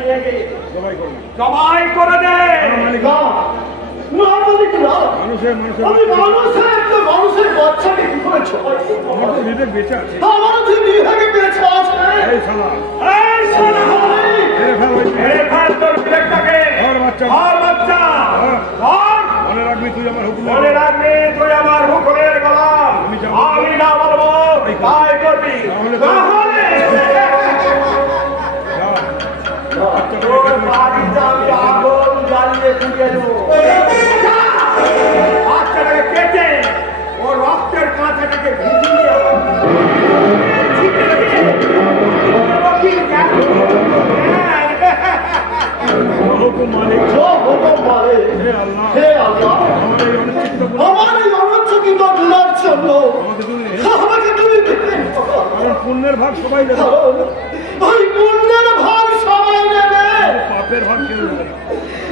নিয়ে গিয়ে জবাই করে দে। মানুষের বাচ্চাকে কি করে জবাই করবো? আমারও যে বিভাগে বেঁচে আছে। মনে রাখবি তুই আমার হুকুমের গোলাম। আমি না বলবো তাই করবি, আগুন জ্বালিয়ে ফুটিয়ে দেবো। বাচ্চাটাকে কেটে ও রক্তের কাঁচাটাকে ভিজিয়ে পুণ্যের ভাগ সবাই দেবে, পুণ্যের ভাগ সবাই নেবে, পাপের ভাগ কেউ নেবে না।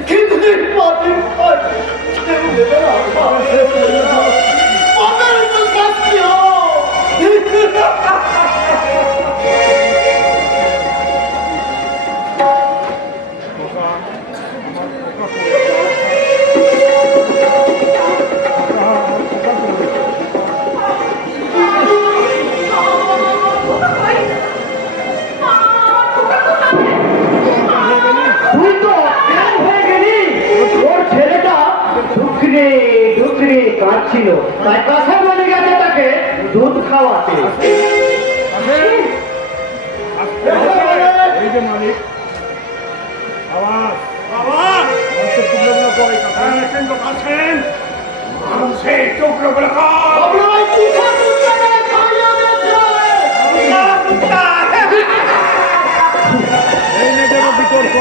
কিন্তু পাপের ভাগ কেউ নেবে না। পাপের তো শাস্তি ছিল, তাই কাছে বলে গেছে তাকে দুধ খাওয়াতে। এই যে মালিক আওয়াজ আওয়াজ টুকরোগুলো কই কাছেন তো কাছেন মানুষের টুকরোগুলো এই নেগের বিতর্ক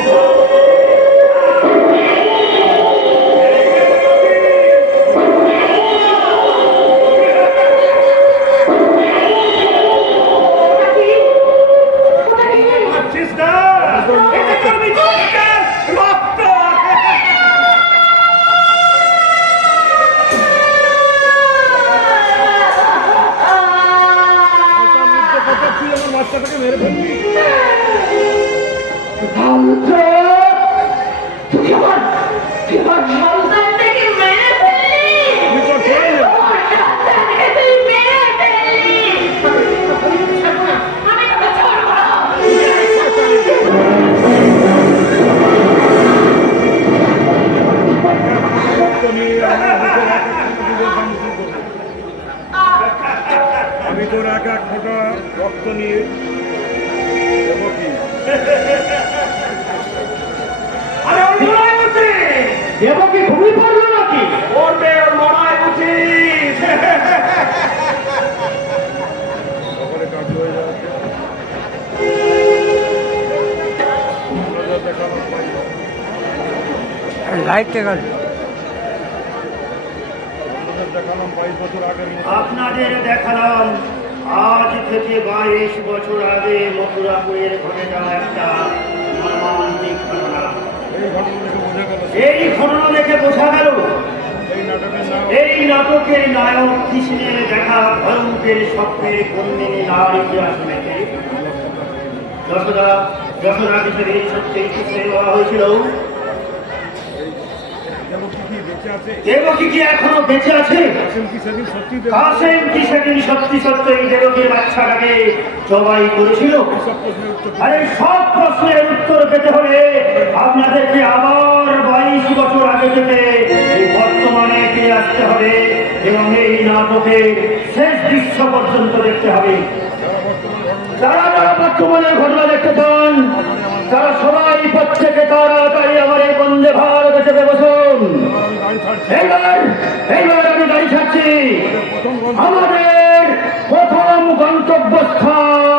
বাচ্চাটাকে মেরে ফেলবি। আমি তোর এক এক ফোঁটা রক্ত নিয়ে দেবো কি? দেবো কি ঘুমিয়ে পড়লো নাকি? পড়বে লড়াই উচিত। সকলে কাজ হয়ে যাচ্ছে। লাইট টেকাল দেখালাম 22 বছর আগের আপনাদের দেখালাম আজ থেকে 22 বছর আগে মথুরাপুরের ঘটে যাওয়া একটা মর্মান্তিক ঘটনা। এই ঘটনা দেখে বোঝা গেল এই নাটকের নায়ক কৃষ্ণের দেখা ভয়ঙ্কের স্বপ্নের কন্যিনী নারীকে আসলে যশোদা হিসেবে সত্যি কৃষ্ণের বলা হয়েছিল। দেবকী কি এখনো বেঁচে আছে? কাসেম কি সেদিন সত্যি সত্য এই দেবকীর বাচ্চাটাকে জবাই করেছিল? আরে সব প্রশ্নের উত্তর পেতে হলে আপনাদেরকে আবার 22 বছর আগে থেকে বর্তমানে ফিরে আসতে হবে এবং এই নাটকে শেষ দৃশ্য পর্যন্ত দেখতে হবে। যারা যারা বর্তমানের ঘটনা দেখতে চান তারা সবাই প্রত্যেকে তাড়াতাড়ি আমার এই বন্দে ভারত চেপে বসুন। এইবার আমি গাড়ি ছাড়ছি। আমাদের প্রথম গন্তব্যস্থান